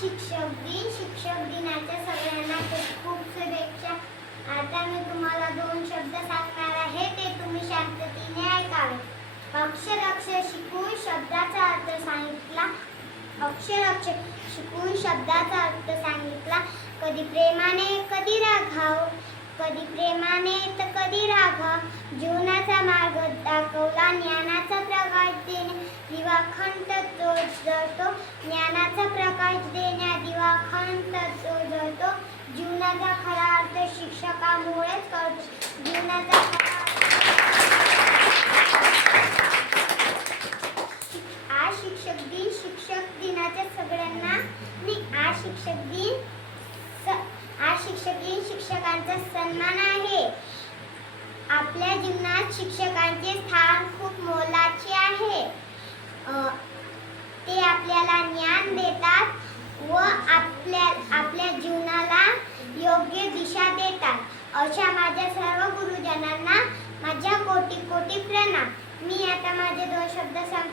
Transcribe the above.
शिक्षक दिन शिक्षक दिनाच्या सगळ्यांना खूप खूप शुभेच्छा. आता मी तुम्हाला दोन शब्द सांगणार आहे ते तुम्ही शांततेने ऐकावे. अक्षर अक्षर शिकून शब्दाचा अर्थ सांगितला. अक्षर अक्षर शिकून शब्दाचा अर्थ सांगितला. कधी प्रेमाने कधी राघाव कधी प्रेमाने तर कधी राघव जीवनाचा मार्ग दाखवला ज्ञानाचा प्रकाश देणे. दिवाखंड तो जळतो ज्ञानाचा प्रकाश दे जीवनाचा खरा अर्थ शिक्षकामुळेच कळतो जीवनाचा खरा आज शिक्षक दिन शिक्षक दिनाच्या सगळ्यांना आज शिक्षक दिन आज शिक्षक दिन शिक्षकांचा सन्मान आहे. आपल्या जीवनात शिक्षकांचे स्थान खूप मोलाचे आहे. ते आपल्याला अशा माझ्या सर्व गुरुजनांना माझ्या कोटी कोटी प्रणाम. मी आता माझे दोन शब्द सांग